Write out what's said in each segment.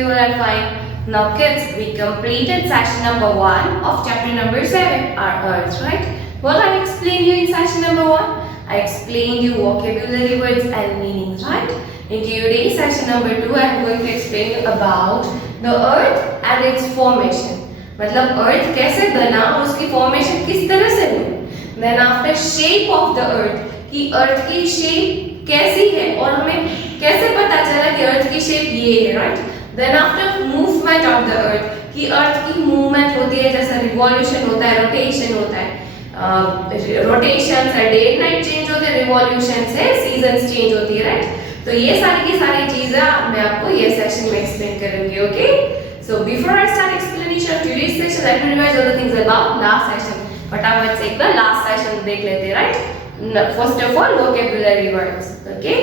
you all are fine. Now kids, we completed session number 1 of chapter number 7, our Earth, right? What I explained you in session number 1? I explained you vocabulary words and meanings, right? In today's session number 2, I am going to explain you about the Earth and its formation. मतलब अर्थ कैसे बना और उसकी formation किस तरह से हुई. Then after shape of the earth, कि अर्थ की शेप कैसी है और हमें कैसे पता चला कि अर्थ की शेप ये है, right. Then after movement of the earth, कि अर्थ की मूवमेंट होती है, जैसे रिवॉल्यूशन होता है, रोटेशन होता है, रोटेशन से डे नाइट चेंज होते हैं, रिवॉल्यूशन से सीजन्स चेंज होती है, राइट. तो ये सारी की सारी चीजें मैं आपको ये सेशन में एक्सप्लेन करूंगी. Okay, so before I start explanation of today's session, let me revise all the things about last session. फटाफट से एक बार last session देख लेते हैं, right? First of all, vocabulary words. Okay,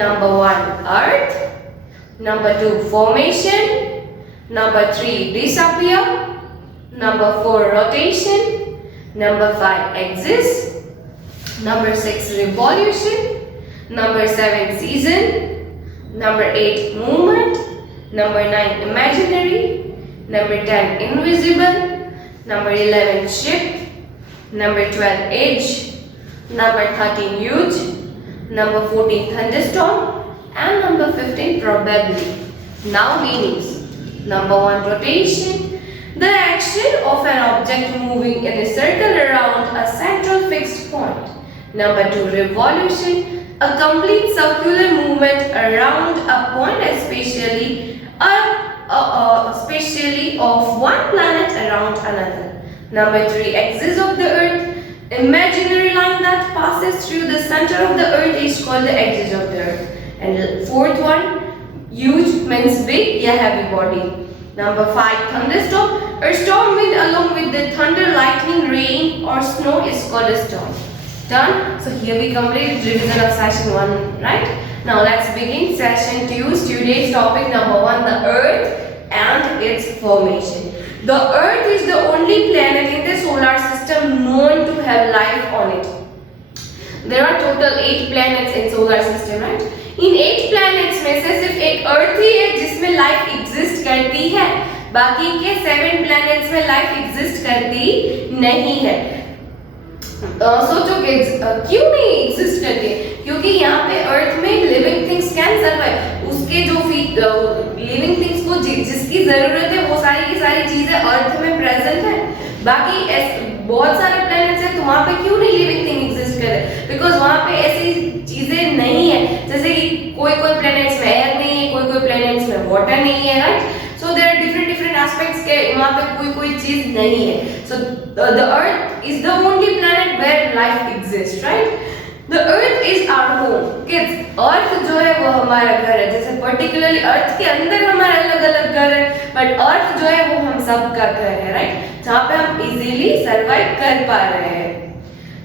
number 1 earth, number 2 formation, number 3 disappear, number 4 rotation, number 5 exist, number 6 revolution, number 7 season, number 8 movement, number 9 imaginary, number 10 invisible, number 11 ship, number 12 age, number 13 huge, number 14 thunderstorm, and number 15 probably. Now meanings. Number 1 rotation, the action of an object moving in a circle around a central fixed point. Number 2 revolution, a complete circular movement around a point, especially of one planet around another. Number 3 axis of the earth, imaginary line that passes through the center of the earth is called the axis of the earth. And fourth one, huge means big या heavy body. Number 5 thunderstorm, a storm wind along with the thunder, lightning, rain or snow is called a storm. Done. So here we completed revision of session 1, right? Now let's begin session 2. Today's topic number 1, the earth and its formation. The earth is the only planet in the solar system known to have life on it. There are total 8 planets in solar system, right? In 8 planets में से सिर्फ एक अर्थ ही है जिसमें life exist करती है, बाकी के 7 planets में लाइफ एग्जिस्ट करती नहीं है. सोचोगे क्यों नहीं एग्जिस्ट करती है? क्योंकि यहाँ पे अर्थ में लिविंग थिंग्स कैन सर्वाइव. उसके जो लिविंग थिंग्स को जिसकी जरूरत है वो सारी की सारी चीजें अर्थ में प्रेजेंट है. बाकी बहुत सारे प्लैनेट्स हैं, तो वहाँ पे क्यों नहीं लिविंग थिंग एग्जिस्ट कर रहे? बिकॉज वहाँ पे ऐसी चीजें नहीं है, जैसे कि कोई प्लैनेट्स में एयर नहीं है, कोई प्लैनेट्स में वाटर नहीं है, right. So there are different aspects के वहाँ पे कोई चीज नहीं है. So the earth is the only planet where life exists, right? The earth is our home. Kids, earth जो है वो हमारा घर है. जैसे particularly earth के अंदर हमारे अलग अलग घर है, but earth जो है वो हम सबका घर है, right? जहाँ पे हम easily survive कर पा रहे हैं.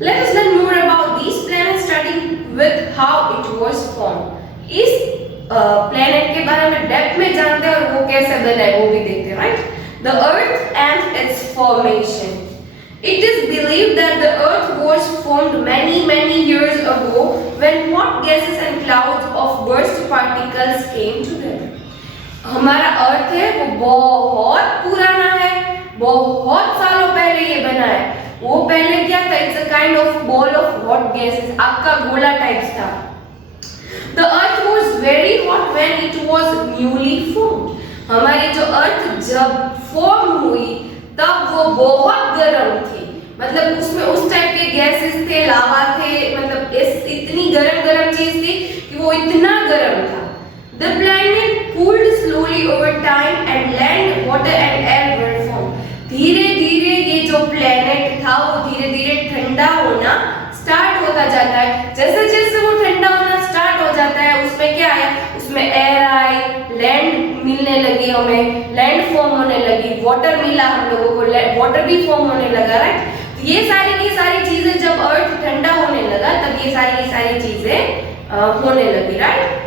Let us learn more about these planets, starting with how it was formed. इस प्लेनेट के बारे में डेप्थ में जानते हैं और वो कैसे बना है वो भी देखते हैं, right. The earth and it's formation. It is believed that the earth was formed many years ago when hot gases and clouds of burst particles came together. हमारा अर्थ है वो बहुत पुराना है, बहुत सालों पहले ये बना है. वो पहले क्या था? It's a kind of ball of hot gases, आग का गोला टाइप्स था. The earth was very hot when it was newly formed. हमारी जो अर्थ जब फॉर्म हुई तब वो बहुत गर्म थी. मतलब उसमें उस टाइप के गैसेस थे, लावा थे, मतलब इतनी गरम चीज थी कि वो इतना गर्म था. The planet cooled slowly over time and land, water and air were formed. धीरे धीरे ये जो प्लेनेट था वो धीरे धीरे ठंडा होना स्टार्ट होता जाता है. जैसे जैसे वो ठंडा होना स्टार्ट हो जाता है, उसमें क्या आया? उसमें एयर आई, लैंड मिलने लगी, हमें लैंड फॉर्म होने लगी, वाटर मिला हम लोगों को, वाटर भी फॉर्म होने लगा, राइट. तो ये सारी की सारी चीजें जब अर्थ ठंडा होने लगा तब ये सारी की सारी चीजें होने लगी, right.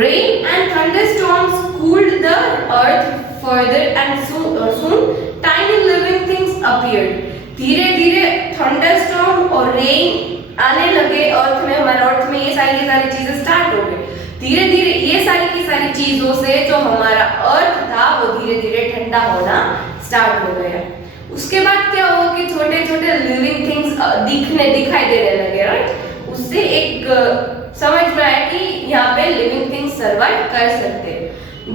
Rain and thunderstorms cooled the earth further and soon tiny living things appeared. धीरे धीरे थंडरस्टॉर्म और रेन आने लगे अर्थ में, हमारे अर्थ में ये सारी चीजें स्टार्ट हो गई. धीरे धीरे ये सारी की सारी चीजों से जो हमारा अर्थ था वो धीरे धीरे ठंडा होना स्टार्ट हो गया। उसके बाद क्या हुआ कि छोटे छोटे लिविंग थिंग्स दिखाई देने लगे, राइट। उससे एक समझ में आया कि यहाँ पे लिविंग थिंग्स सर्वाइव कर सकते हैं।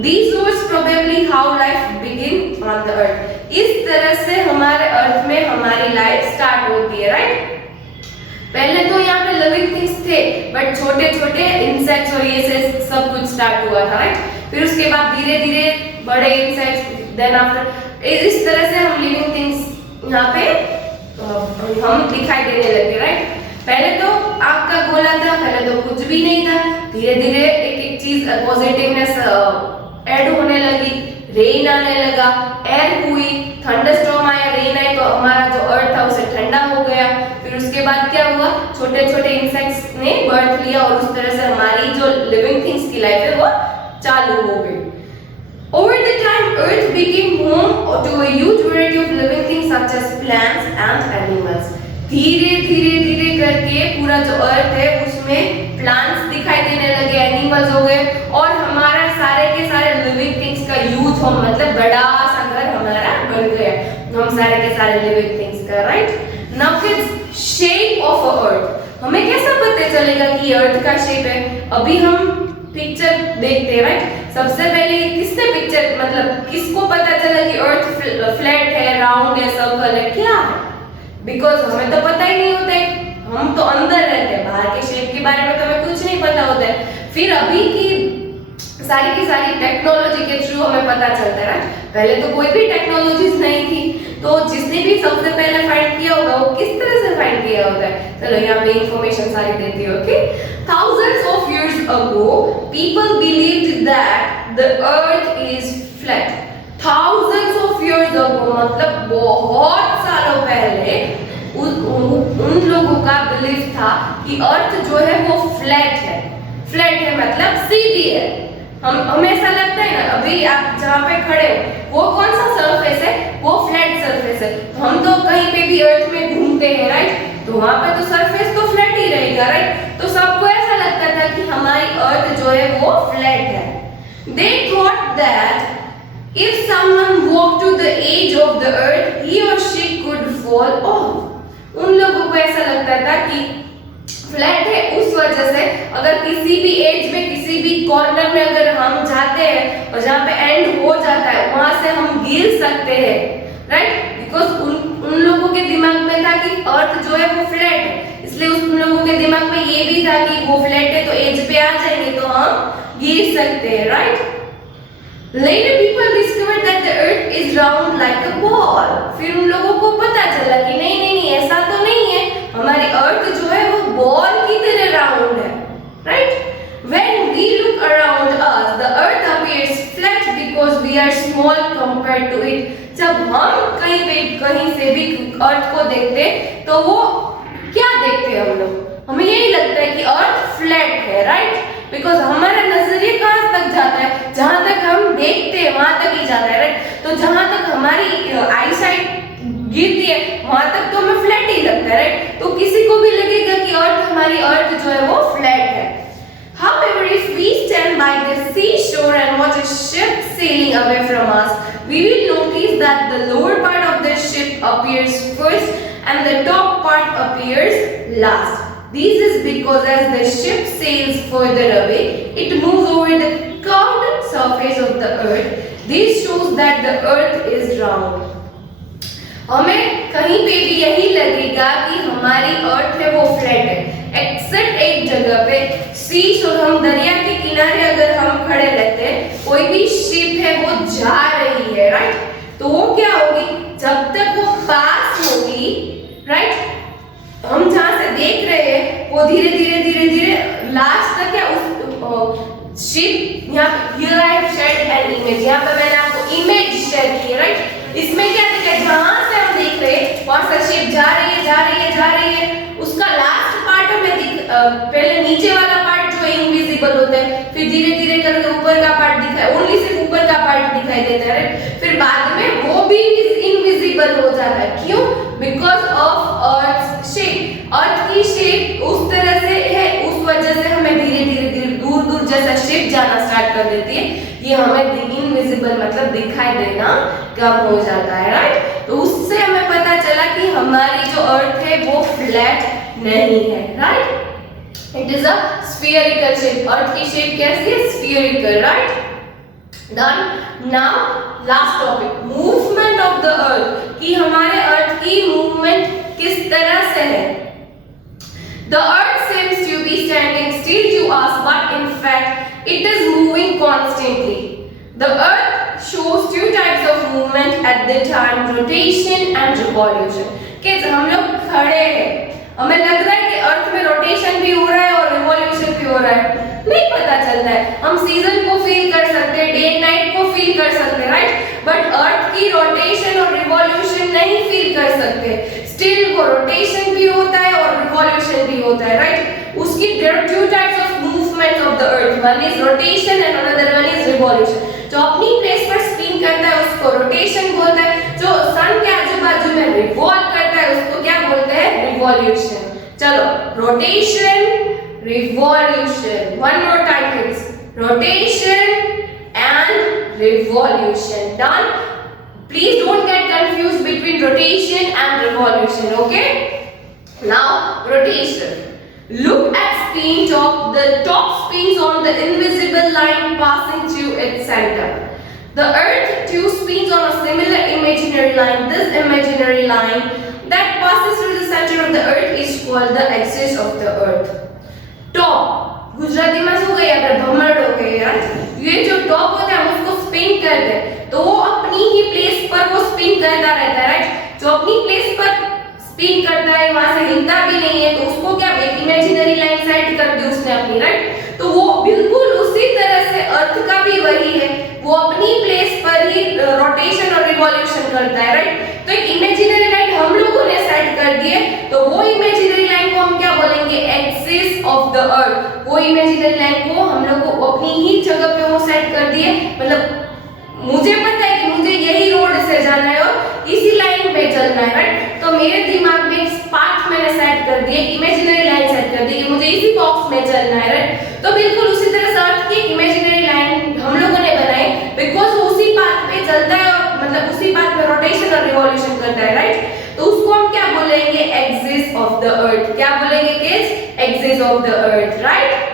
These was probably how life begin on the earth। इस तरह से हमारे अर्थ में हमारी लाइफ स्टार्ट होती है, राइट। पहले तो यहाँ पे लिविंग थिंग्स थे, बट छोटे छोटे इंसेक्ट्स और ये से सब कुछ स्टार्ट हुआ था, राइट। फिर उसके बाद धीरे धीरे बड़े इंसेक्ट्स, देन आफ्टर इस तरह से हम लिविंग थिंग्स यहाँ पे हम दिखाई देने लगे, राइट। पहले तो आग का गोला था, पहले तो कुछ भी नहीं था, धीरे धीरे एक एक चीज पॉजिटिवनेस ऐड होने लगी, रेन आने लगा, एयर हुई, थंडरस्टॉर्म आया, रेन आई तो हमारा जो अर्थ था उसे ठंडा हो गया। फिर उसके बाद क्या हुआ, छोटे छोटे इंसेक्ट्स ने बर्थ लिया और उस तरह से हमारी जो लिविंग थिंग्स की लाइफ है वो चालू हो गई। Over the time, Earth became home to a huge variety of living things such as plants and animals। धीरे धीरे धीरे करके पूरा जो अर्थ है उसमें प्लांट्स दिखाई देने लगे, एनिमल्स हो गए और हमारा सारे के सारे लिविंग थिंग्स का यूज होम मतलब बड़ा सा घर हमारा बन गया, हम सारे के सारे लिविंग थिंग्स का, right. Now kids, shape of a earth, हमें कैसा पता चलेगा कि अर्थ का शेप है। अभी हम पिक्चर देखते हैं, राइट। सबसे पहले किसने पिक्चर मतलब किसको पता चला कि अर्थ फ्लैट है, राउंड है, सर्कल है, क्या है? बिकॉज हमें तो पता ही नहीं होता है, हम तो अंदर रहते हैं, बाहर के शेप के बारे में तो हमें कुछ नहीं पता होता है। फिर अभी की सारी टेक्नोलॉजी के थ्रू हमें पता चलता है, पहले तो कोई भी टेक्नोलॉजीज नहीं थी, तो जिसने भी सबसे पहले फाइंड किया होगा वो किस तरह से फाइंड किया होता है। चलो यहाँ पे इंफॉर्मेशन सारी देती है, okay. Thousands of years ago, people believed that the earth is flat। Thousands of years ago मतलब बहुत सालों पहले उन लोगों का बिलीफ था कि अर्थ जो है वो फ्लैट है। फ्लैट है मतलब सीधी है। हमें ऐसा लगता है ना, अभी आप जहाँ पे खड़े हो वो कौन सा सरफेस है, वो फ्लैट सरफेस है। हम तो कहीं पे भी अर्थ में घूमते हैं, राइट, तो वहाँ पे तो सरफेस तो फ्लैट ही रहेगा, राइट। तो सबको ऐसा लगता था कि हमारी अर्थ जो है वो फ्लैट है। They thought that if someone walked to the edge of the earth, he or she could fall off। उन लोगों को ऐसा लगता था कि फ्लैट है, उस वजह से अगर किसी भी एज में किसी भी कॉर्नर में अगर हम जाते हैं और जहाँ पे एंड हो जाता है वहां से हम गिर सकते हैं, राइट। बिकॉज उन लोगों के दिमाग में था कि अर्थ जो है वो फ्लैट है, इसलिए उन लोगों के दिमाग में ये भी था कि वो फ्लैट है तो एज पे आ जाएंगे तो हम गिर सकते हैं, right. Later people discovered that the earth is round like a ball। फिर उन लोगों को पता चला कि नहीं ऐसा तो नहीं है, हमारी अर्थ जो है वो बॉल की तरह राउंड है, right. When we look around us, the earth appears flat because we are small compared to it। जब हम कहीं से भी अर्थ को देखते तो वो क्या देखते हैं हम लोग, हमें यही लगता है कि अर्थ फ्लैट है, राइट। बिकॉज हमारा नजरिया कहाँ तक जाता है, जहां तक हम देखते हैं वहां तक ही जाता है, राइट। तो जहां तक हमारी आई साइट गिरती है वहां तक तो हमें फ्लैट ही लगता है, राइट। तो किसी को भी लगेगा कि हमारी अर्थ जो है वो फ्लैट है। However, if we stand by the seashore and watch a ship sailing away from us, we will notice that the lower part of the ship appears first and the top part appears last। This is because as the ship sails further away, it moves over the curved surface of the earth। This shows that the earth is round। हमें कहीं पे भी यही लगेगा कि हमारी अर्थ है वो फ्लैट है, एक्सेप्ट एक जगह पे सी शोर, हम दरिया के किनारे अगर हम खड़े रहते हैं, कोई भी शिप है वो जा रही है, राइट, तो वो क्या होगी, जब तक वो पास होगी, राइट, हम जहां से देख रहे हैं वो धीरे धीरे लास्ट तक क्या उस शिप, यहाँ here I have shared an image, यहाँ पे मैंने आपको इमेज शेयर की है, राइट। इसमें क्या दिखा है, जहां से हम देख रहे हैं वहां से शिप जा रही है, उसका लास्ट पार्ट हमें पहले नीचे वाला पार्ट जो इनविजिबल होता है, फिर धीरे धीरे करके ऊपर का पार्ट दिखाई, ओनली सिर्फ ऊपर का पार्ट दिखाई देता है, फिर बाद में वो भी इनविजिबल हो जाता है। क्यों? Because of earth shape. Earth की शेप उस तरह से है, उस वजह से हमें धीरे धीरे दूर जैसा शिफ्ट जाना स्टार्ट कर देती है, ये हमें इनविजिबल मतलब दिखाई देना कम हो जाता है, राइट। तो उससे हमें पता चला कि हमारी जो अर्थ है वो फ्लैट नहीं है, right. It is a spherical shape. Earth की शेप कैसी है? Spherical, right. Done. Now last topic, movement of the earth, कि हमारे अर्थ की मूवमेंट किस तरह से है। The earth seems to be standing still to us, but in fact it is moving constantly. The earth shows two types of movement at the time, rotation and revolution. कि हम लोग खड़े हैं, हमें लग रहा है कि अर्थ में रोटेशन भी हो रहा है और रिवॉल्यूशन भी हो रहा है, नहीं पता चलता है। हम सीजन को फील कर सकते हैं, डे एंड नाइट को फील कर सकते हैं, राइट, बट अर्थ की रोटेशन और रिवॉल्यूशन नहीं फील कर सकते। स्टिल वो रोटेशन भी होता है और रिवॉल्यूशन भी होता है, राइट। उसकी there are two types of movement of the earth, one is rotation and another one is revolution. जो अपनी प्लेस पर स्पिन करता है उसको रोटेशन बोलते हैं, जो सन के आजू बाजू में रिवॉल्व करता है उसको क्या बोलते हैं? रिवॉल्यूशन। चलो, rotation, revolution, one more time kids, rotation and revolution. Done. Please don't get confused between rotation and revolution, okay? Now, rotation. Look at spin top. The top spins on the invisible line passing through its center. The earth too spins on a similar imaginary line. This imaginary line that passes through the center of the earth is called the axis of the earth. Top. Gujarati में सो गई, अगर भ्रमण हो गए यार, ये जो top होता है उसको स्पिन करते हैं, तो वो अपनी ही प्लेस पर वो स्पिन करता रहता है, राइट। जो अपनी प्लेस पर स्पिन करता है वहां से हिलता भी नहीं है, तो उसको क्या एक इमेजिनरी लाइन सेट कर दी उसने अपनी, राइट। तो वो बिल्कुल उसी तरह से अर्थ का भी वही है, वो अपनी प्लेस पर ही रोटेशन और रिवॉल्यूशन करता है, राइट। तो एक इमेजिनरी लाइन हम लोगों ने सेट कर दी है, तो वो इमेजिनरी लाइन को हम क्या बोलेंगे? एक्सिस ऑफ द अर्थ। वो इमेजिनरी लाइन को हम लोग को अपनी ही जगह पे वो सेट कर दिए, मतलब मुझे पता है कि मुझे यही रोड से जाना है और इसी लाइन पे चलना है, राइट। तो मेरे दिमाग में एक पाथ मैंने सेट कर दिया, इमेजिनरी लाइन सेट कर दी कि मुझे इसी बॉक्स में चलना है, राइट। तो बिल्कुल उसी तरह से अर्थ की इमेजिनरी लाइन हम लोगों ने बनाई, बिकॉज वो उसी पाथ पे चलता है और मतलब उसी पाथ में रोटेशन और रिवॉल्यूशन करता है, राइट। तो उसको हम क्या बोलेंगे? एक्सिस ऑफ द अर्थ। क्या बोलेंगे kids? Axis of the earth, right.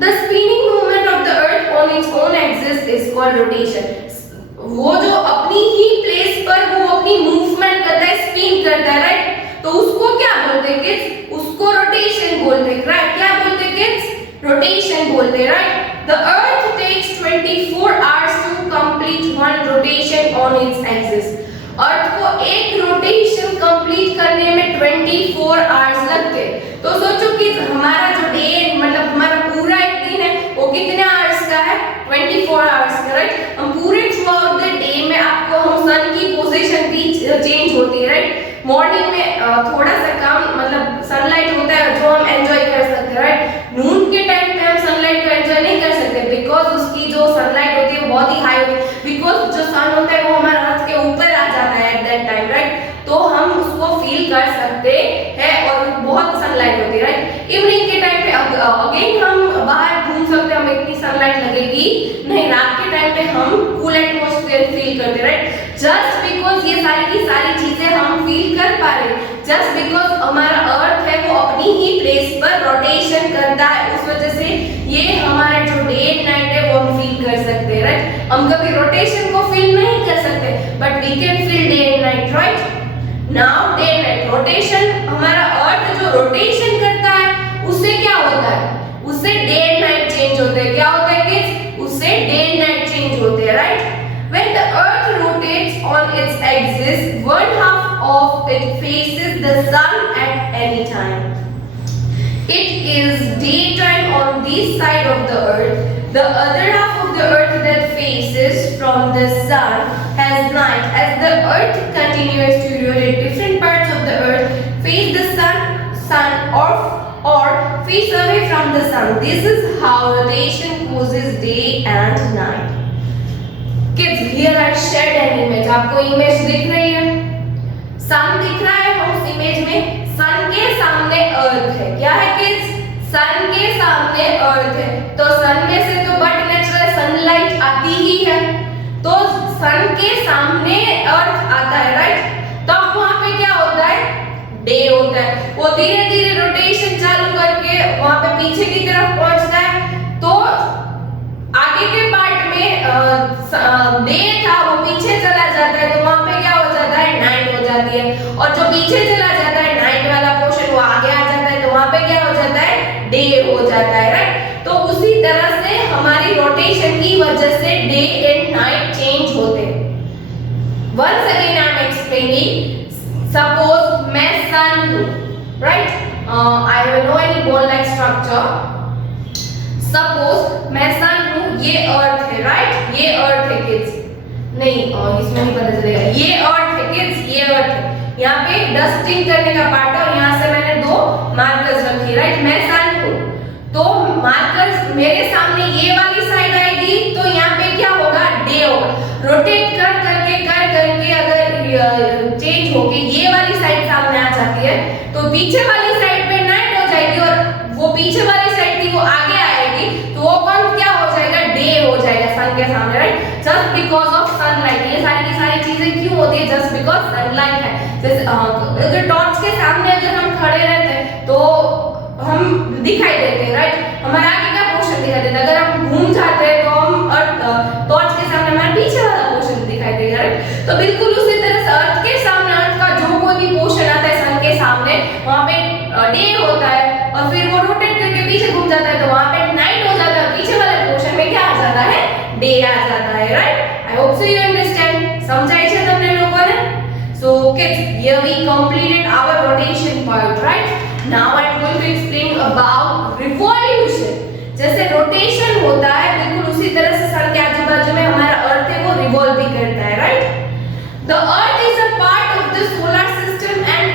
The spinning movement of the earth on its own axis is called rotation. वो जो अपनी ही प्लेस पर वो अपनी मूवमेंट करता है, स्पिन करता है, राइट। तो उसको क्या बोलते हैं किड्स? उसको रोटेशन बोलते हैं, राइट। क्या बोलते हैं किड्स? रोटेशन बोलते हैं, right. The earth takes 24 hours to complete one rotation on its axis. अर्थ को एक रोटेशन कंप्लीट करने में 24 आवर्स लगते। तो सोचो कि हमारा जो डे मतलब हमारा पूरा एक दिन है वो कितने आवर्स का है? 24 आवर्स का, राइट। हम पूरे थ्रू आउट द डे में आपको हम सन की पोजीशन भी चेंज होती है, राइट। मॉर्निंग में थोड़ा सा कम मतलब सनलाइट होता है जो हम एंजॉय कर सकते हैं, राइट। नून के टाइम पे हम सनलाइट को एंजॉय नहीं कर सकते, बिकॉज उसकी जो सनलाइट होती है वो बहुत ही हाई होती है, बिकॉज जो सन होता है वो हमारे अर्थ के ऊपर आ जाता है एट दैट टाइम, राइट। तो हम उसको फील कर सकते हैं और बहुत सनलाइट होती है, राइट। इवनिंग के टाइम पे अगेन हम बाहर घूम सकते हैं, हमें इतनी सनलाइट लगेगी नहीं। रात के टाइम पे हम कूल एटमॉस्फेयर फील करते हैं, राइट। जस्ट बिकॉज ये सारी की सारी चीजें हम फील कर पा रहे हैं, जस्ट बिकॉज हमारा अर्थ है वो अपनी ही प्लेस पर रोटेशन करता है, उस वजह से ये हमारा जो डे एंड नाइट है वो हम फील कर सकते हैं, राइट। हम कभी रोटेशन को फील नहीं कर सकते, but we can feel day and night, right. Now day and night rotation, हमारा अर्थ जो रोटेशन करता है उससे क्या होता है? उससे डे एंड नाइट चेंज होते हैं। क्या होता है किड्स? उससे डे एंड नाइट चेंज होते हैं, right. When the earth rotates on its axis, one half of it faces the sun at any time. It is daytime on this side of the earth. The other half of the earth that faces from the sun has night. As the earth continues to rotate, different parts of the earth face the sun or face away from the sun. This is how rotation causes day and night. Kids, here I shared an image. आपको image दिख रही है? सन दिख रहा है, हम उस image में सन के सामने अर्थ है। क्या है किड्स? सन के सामने अर्थ है, तो सन में से तो बट नेचुरल सनलाइट आती ही है, तो सन के सामने अर्थ आता है, राइट। तब वहां पे क्या होता है, डे होता है। वो धीरे धीरे रोटेशन चालू करके वहां पे पीछे की तरफ पहुंचता है, तो आगे के पार्ट में डे था वो पीछे चला जाता है, तो वहां पे क्या हो जाता है, नाइट हो जाती है। और जो पीछे चला जाता है नाइट वाला पोर्शन वो आगे आ जाता है, तो वहां पे क्या हो जाता है, डे हो जाता है, राइट। तो उसी तरह से हमारी रोटेशन की वजह से डे एंड नाइट चेंज होते हैं। Once again I am explaining, suppose मैं सन हूं, right, I have no any ball like structure. Suppose मैं सन हूं, ये अर्थ है, राइट, ये अर्थ है किड्स, नहीं इसमें नहीं पता चलेगा, ये अर्थ है किड्स, ये अर्थ है। यहाँ पे डस्टिंग करने का पार्ट है और यहाँ से मैंने दो मार्कर्स रखी, राइट। मैं सन हूं, तो मार्कर्स मेरे सामने ये वाली साइड आएगी, तो यहाँ पे क्या होगा, डे होगा। रोटेट कर करके अगर चेंज होके ये वाली साइड सामने आ जाती है, तो पीछे वाली साइड पे नाइट हो जाएगी, और वो पीछे वाली साइड थी वो आगे आएगी, तो वो कौन क्या हो जाएगा, डे हो जाएगा सन के सामने, right. Just because of sunlight, ये सारी की सारी चीजें क्यों होती है, जस्ट बिकॉज सनलाइट है। जैसे अगर टॉर्च के सामने अगर हम खड़े रहते हैं तो हम दिखाई देते हैं, राइट, हमारा आगे का पोर्शन दिखाई देता है। अगर हम घूम जाते हैं तो हम टॉर्च के सामने हमारा पीछे वाला पोर्शन दिखाई देगा, राइट। तो बिल्कुल उसी तरह से अर्थ के सामने, अर्थ का जो कोई भी पोर्शन आता है सन के सामने, वहां पे डे होता है, और फिर वो रोटेट करके पीछे घूम जाता है, तो वहां पे नाइट हो जाता है, पीछे वाले पोर्शन में क्या आ जाता है, डे आ जाता है, right. I hope so you understand, समझाई છે તમને લોકોને? So kids, here we completed our rotation part, right? Now I'm going to explain about revolution. जैसे रोटेशन होता है बिल्कुल उसी तरह से सन के आजू बाजू में हमारा अर्थ है वो रिवॉल्व भी करता है, right. The earth is a part of the solar system and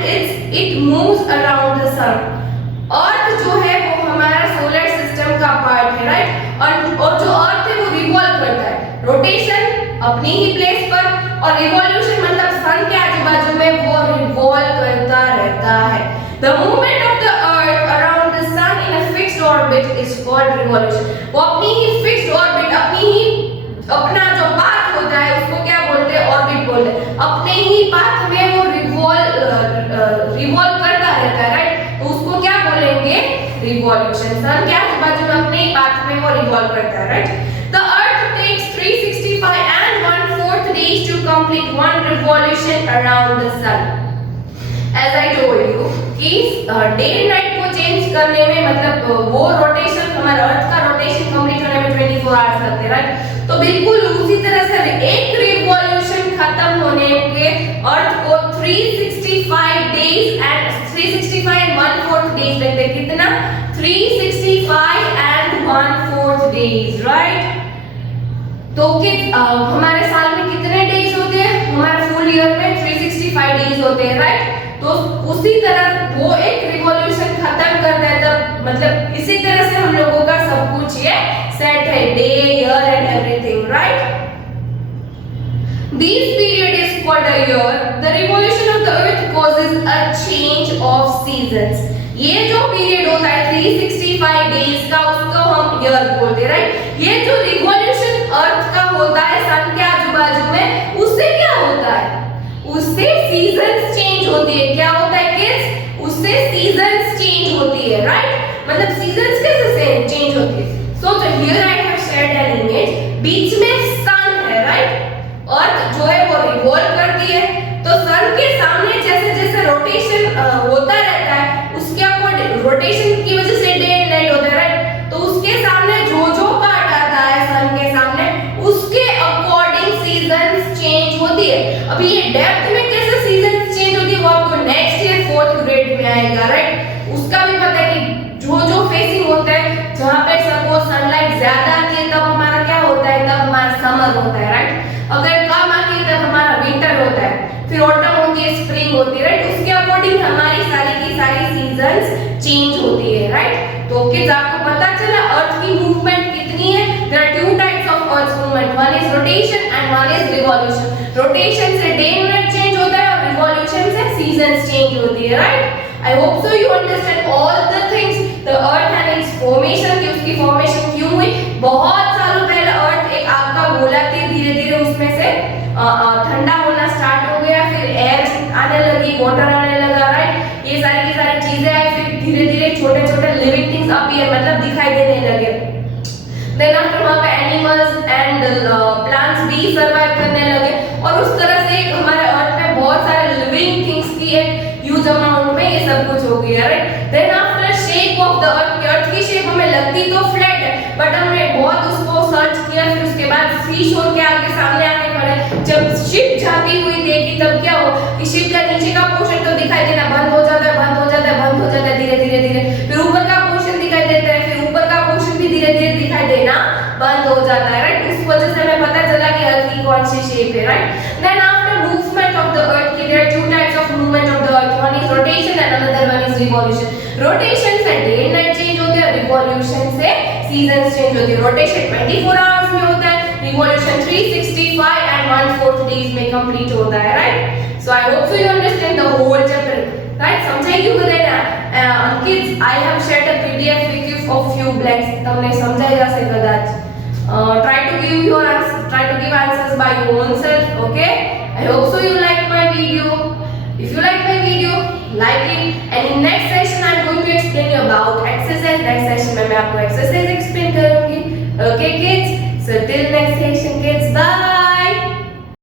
it moves around the sun. Earth जो है वो हमारा सोलर सिस्टम का पार्ट है, राइट। और जो अर्थ है वो रिवॉल्व करता है, रोटेशन अपनी ही प्लेस पर, और रिवॉल्यूशन मतलब सन के आजू बाजू में वो रिवॉल्व करता रहता है। The movement of the earth around the sun in a fixed orbit is called revolution. वो अपनी ही फिक्स्ड ऑर्बिट, अपना जो पाथ होता है उसको क्या बोलते हैं, ऑर्बिट बोलते हैं। अपने ही पाथ में वो रिवॉल्व करता रहता है, राइट, तो उसको क्या बोलेंगे, रिवॉल्यूशन। सन के आजू बाजू में अपने ही पाथ में वो रिवॉल्व करता है, right. The earth takes 365 and 1/4 days to complete one revolution around the sun. As I told you कि डे एंड नाइट को चेंज करने में मतलब वो रोटेशन, हमारा अर्थ का रोटेशन कंप्लीट होने में 24 आवर्स लगते हैं, राइट। तो बिल्कुल उसी तरह से एक रिवॉल्यूशन खत्म होने पे अर्थ को 365 डेज एंड 365 and 1/4 डेज लगते हैं। कितना, 365 and 1/4 डेज, राइट। तो किड्स हमारे साल में कितने डेज होते हैं, हमारे फुल ईयर में 365 डेज होते हैं, राइट। तो उसी तरह वो एक रिवॉल्यूशन खत्म कर देता है, मतलब इसी तरह से हम लोगों का सब कुछ ये सेट है, day, year and everything, right. This period is called a year. The revolution of the earth causes a change of seasons. ये जो पीरियड होता है 365 डेज का, उसको हम ईयर बोलते हैं, राइट। ये जो रिवॉल्यूशन अर्थ का होता है सन के आजू बाजू में, उससे क्या होता है, उससे सीजन्स चेंज होती है। क्या होता है किड्स, उससे सीजन्स चेंज होती है, राइट। मतलब सीजन्स कैसे चेंज होती है। So here I have shared an image, बीच में सन है, राइट। अर्थ जो है वो रिवॉल्व करती है, तो सन के सामने जैसे जैसे रोटेशन होता रहता है, उसके अकॉर्डिंग रोटेशन की वजह से डे एंड नाइट होता है, राइट। तो उसके सामने जो जो पार्ट आता है सन के सामने, उसके अकॉर्डिंग सीजन्स चेंज होती है। अभी ये डेप्थ में कैसे सीजन्स चेंज होती है वो आपको नेक्स्ट ईयर 4th ग्रेड में आएगा, राइट। उसका भी पता है कि जो जो फेसिंग होता है, जहां पे सपोज सनलाइट ज्यादा आती है तब हमारा क्या होता है, तब हमारा समर होता है, राइट। अगर कम आती है तब हमारा विंटर होता है, फिर ऑटम होती है, स्प्रिंग होती है, राइट। उसके अकॉर्डिंग हमारी सारी की सारी सीजन्स चेंज होती है, राइट। तो किड्स आपको पता चला अर्थ की मूवमेंट कितनी है। There are two types of earth movement, one is rotation and one is revolution. Rotation से डे एंड नाइट चेंज होता है और रिवॉल्यूशन से सीजन सीजन्स चेंज होती है, right. I hope so you understand all the things, the earth and it's formation, कि उसकी formation क्यों हुई। बहुत सालों पहले अर्थ एक आग का गोला थी, धीरे धीरे उसमें से ठंडा होना स्टार्ट हो गया, फिर एयर आने लगी, वाटर आने लगा, राइट। ये सारी की सारी चीजें आई, फिर धीरे धीरे छोटे छोटे लिविंग थिंग्स अपीयर, मतलब दिखाई देने लगे। देन आफ्टर वहां पे एनिमल्स एंड प्लांट्स भी सर्वाइव करने लगे, और उस तरह से हमारे अर्थ में बहुत सारे लिविंग थिंग्स की एक ह्यूज अमाउंट में ये सब कुछ हो गया, right. Then after shape of the earth की शेप हमें लगती तो फ्लैट है, बट हमने बहुत उसको सर्च किया, फिर उसके बाद सी शोर के आगे सामने आने पड़े। जब शिप जाती हुई देखी तब क्या हो कि शिप का नीचे का पोर्शन तो दिखाई देना बंद हो जाता है, बंद हो जाता है, बंद हो जाता है, धीरे धीरे धीरे, फिर ऊपर का पोर्शन दिखाई देता है, फिर ऊपर का पोर्शन भी धीरे धीरे दिखाई देना बंद हो जाता है, राइट। उस वजह से हमें पता चला कि अर्थ की कौन सी शेप है, right. Then after movement of the earth की there are two types of movement of the earth, one is rotation and another one is revolution. Rotation से डे एंड नाइट चेंज होते हैं, revolution से seasons change होते हैं। Rotation 24 hours में होता है, रिवॉल्यूशन 365 एंड 1/4 डेज में कंप्लीट होता है, right. So I hope so you understand the whole chapter, right. समझाई गયું બધાને kids, I have shared a PDF with you of few blanks, તમને સમજાઈ જશે કદાચ। try to give your answer, try to give answers by your own self, okay? I hope so you like my video. If you like my video, like it, and in next session I am going to explain you about exercise. Next session में मैं आपको exercise explain करूंगी, okay kids? So till next session kids, bye.